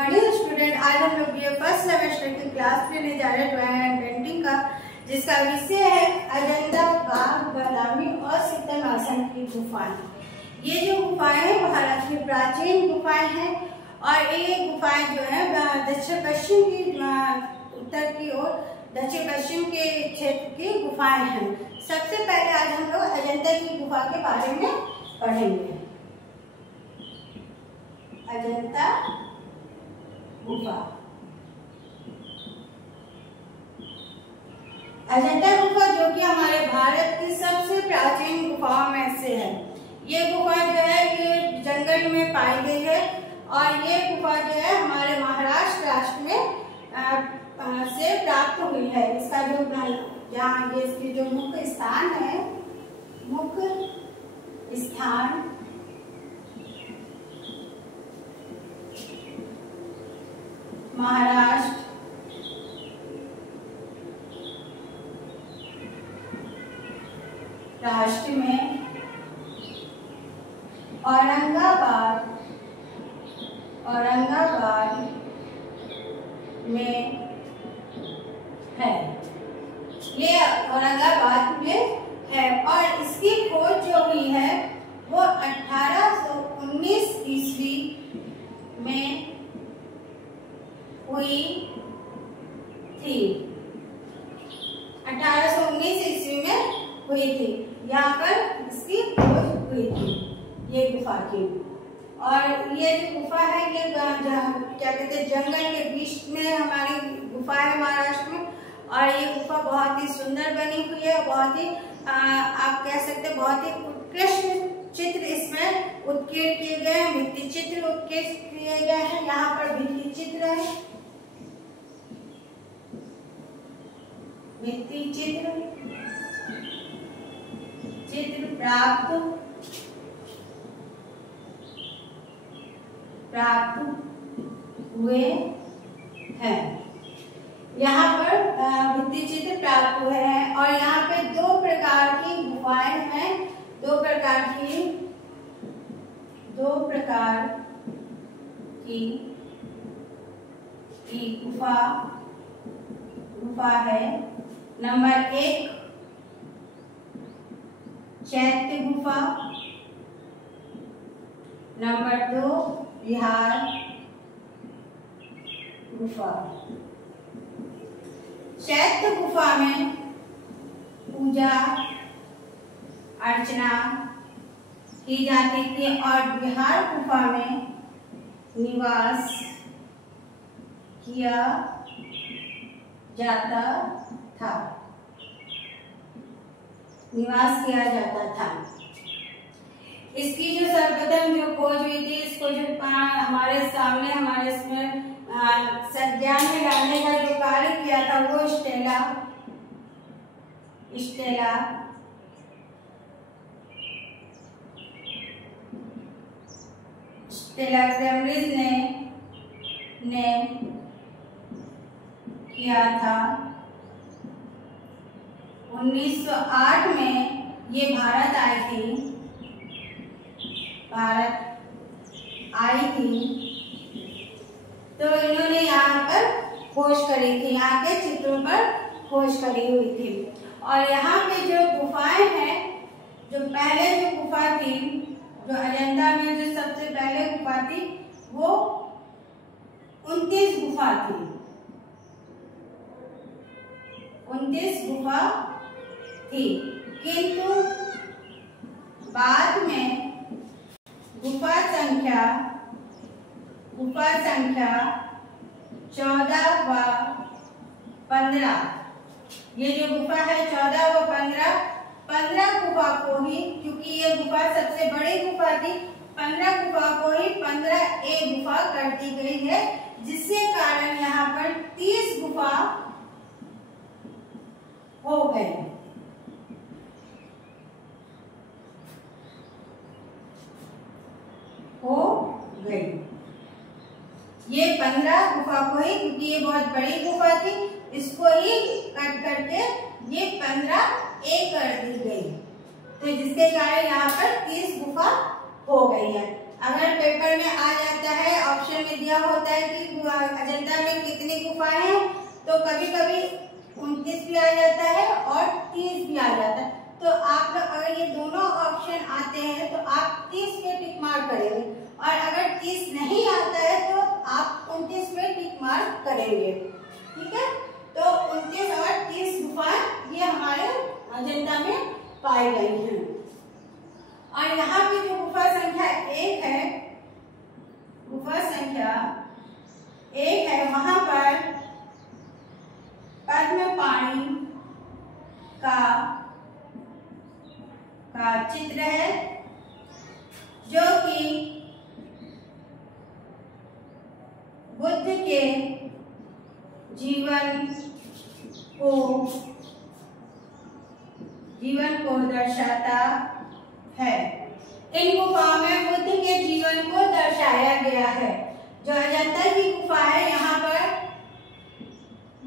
Morning student. आज हम लोग ये फर्स्ट सेमेस्टर की क्लास लेने जा रहे हैं ड्राइंग एंड पेंटिंग का, जिसका विषय है अजंता, बाघ, बादामी और शीतलासन की गुफाएं। ये जो गुफाएं हैं भारत की प्राचीन गुफाएं हैं और ये गुफाएं जो है दक्षिण पश्चिम की उत्तर की ओर दक्षिण पश्चिम के क्षेत्र की गुफाएं हैं। सबसे पहले आज हम लोग अजंता की गुफा के बारे में पढ़ेंगे। अजंता गुफा। अजंता गुफा जो कि हमारे भारत की सबसे प्राचीन गुफाओं में से है। ये गुफा जो है ये जंगल में पाई गई है और ये गुफा जो है हमारे महाराष्ट्र राष्ट्र में से प्राप्त हुई है। इसका जो जहाँ ये इसकी जो मुख्य स्थान है, मुख्य स्थान महाराष्ट्र राष्ट्र में औरंगाबाद में है। ये औरंगाबाद में है और इसकी खोज जो हुई है वो 1819 ईस्वी में हुई थी। 1819 ईस्वी में हुई थी। यहाँ पर इसकी खोज हुई थी ये गुफा की। और ये जो गुफा है ये क्या कहते हैं जंगल के बीच में हमारी गुफा है महाराष्ट्र में। और ये गुफा बहुत ही सुंदर बनी हुई है। बहुत ही आप कह सकते हैं बहुत ही उत्कृष्ट चित्र इसमें उत्कीर्ण किए गए हैं। भित्ति चित्र उत्कृष्ट किए गए हैं। यहाँ पर भित्ति चित्र है, भित्ति चित्र प्राप्त हुए हैं। यहाँ पर भित्ति चित्र प्राप्त हुए हैं और यहाँ पे दो प्रकार की गुफाएं हैं। दो प्रकार की गुफा है। नंबर 1 चैत्य गुफा, नंबर 2 विहार गुफा। चैत्य गुफा में पूजा अर्चना की जाती थी और विहार गुफा में निवास किया जाता था। इसकी जो सर्वप्रथम जो खोज हुई थी, इसको जो हमारे सामने हमारे इसमें संज्ञान में लाने का जो कार्य किया था वो स्टेला कैम्ब्रिज ने किया था। 1908 में ये भारत आई थी तो इन्होंने यहाँ पर खोज करी थी, यहाँ के चित्रों पर खोज करी हुई थी। और यहाँ पे जो गुफाएं हैं, जो पहले जो गुफा थी, जो अजंता में जो सबसे पहले गुफा थी वो 29 गुफा थी। 29 गुफा थी, किंतु बाद में गुफा संख्या 14 व 15, ये जो गुफा है 14 व 15 गुफा को ही, क्योंकि ये गुफा सबसे बड़ी गुफा थी, 15 गुफा को ही 15A गुफा कर दी गई है, जिसके कारण यहाँ पर 30 गुफा हो गए। ये 15 गुफा को ही, क्योंकि ये बहुत बड़ी गुफा थी, इसको ही कट करके ये 15A कर दी गई, तो जिसके कारण यहाँ पर 30 गुफा हो गई है। अगर पेपर में आ जाता है, ऑप्शन में दिया होता है कि अजंता में कितनी गुफाएं हैं, तो कभी कभी 29 भी आ जाता है और 30 भी आ जाता है। तो आप लोग अगर ये दोनों ऑप्शन आते हैं तो आप 30 पे टिक मार्क करेंगे, और अगर 30 नहीं आता है तो आप 29 पे टिक मार्क करेंगे। ठीक है, तो 29 और 30 गुफाएं ये हमारे अजंता में पाई गई हैं। और यहाँ पे जो गुफा संख्या 1 है, गुफा संख्या 1 है, वहां पर पद्म पाणी का चित्र है, जो कि बुद्ध के जीवन को दर्शाता है। इन गुफाओं में बुद्ध के जीवन को दर्शाया गया है। जो अजंता की गुफा है, यहाँ पर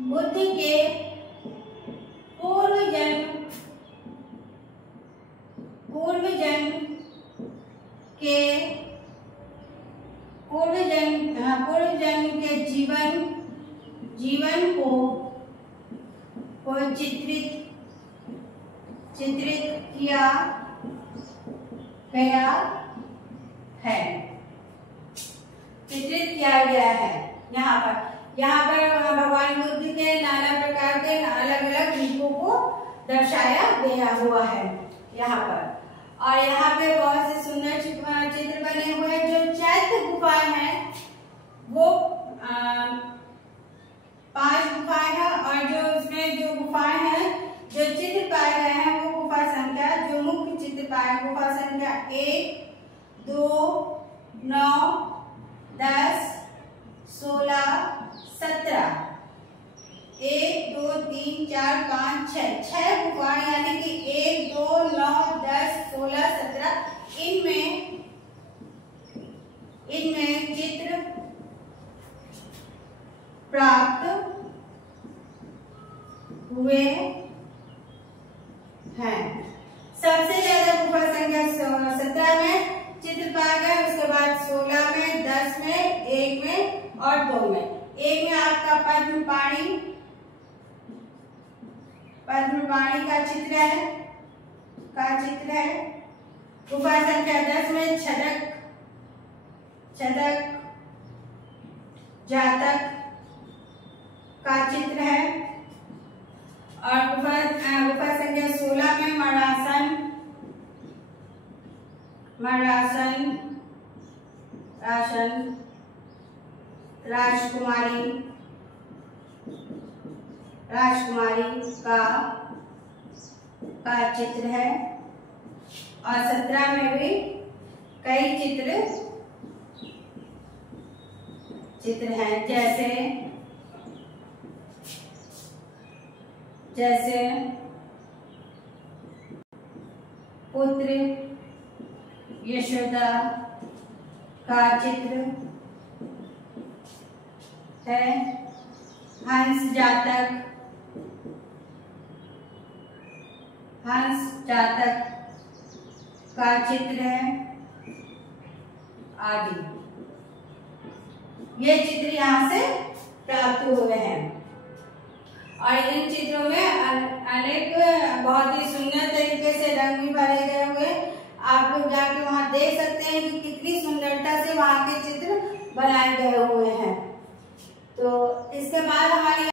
बुद्ध के पूर्व जन्म के जीवन को चित्रित किया गया है। यहाँ पर भगवान बुद्ध के नाना प्रकार के अलग अलग रूपों को दर्शाया गया हुआ है यहाँ पर। और यहाँ पे बहुत से सुंदर चित्र बने हुए हैं। जो चैत्य गुफाएं हैं वो 5 गुफाएं हैं, और जो उसमें जो गुफाएं हैं जो चित्र पाए गए हैं वो गुफा संख्या, जो मुख्य चित्र पाए, गुफा संख्या 1, 2, 9, 10, 16, 17, 1, 2, 3, 4, 5, 6 गुफाएं, यानी कि 1, 2, 9, 10, 16, 17 इनमें चित्र प्राप्त हुए हैं। सबसे ज्यादा गुफा संख्या 17 में चित्र पाया गया, उसके बाद 16 में, 10 में, 1 में और 2 में। 1 में आपका पद्म पाणी का चित्र है। गुफा संख्या 10 में छदक जातक का चित्र है, और गुफा संख्या 16 में मरासन राजकुमारी का चित्र है। और 17 में भी कई चित्र हैं, जैसे पुत्र यशोदा का चित्र है, हंस जातक का चित्र है आदि। ये चित्र यहाँ से प्राप्त हुए हैं। और इन चित्रों में अनेक बहुत ही सुंदर तरीके से रंग भी भरे गए हुए। आप लोग जाके वहां देख सकते हैं कि कितनी सुंदरता से वहां के चित्र बनाए गए हुए हैं। तो इसके बाद हमारी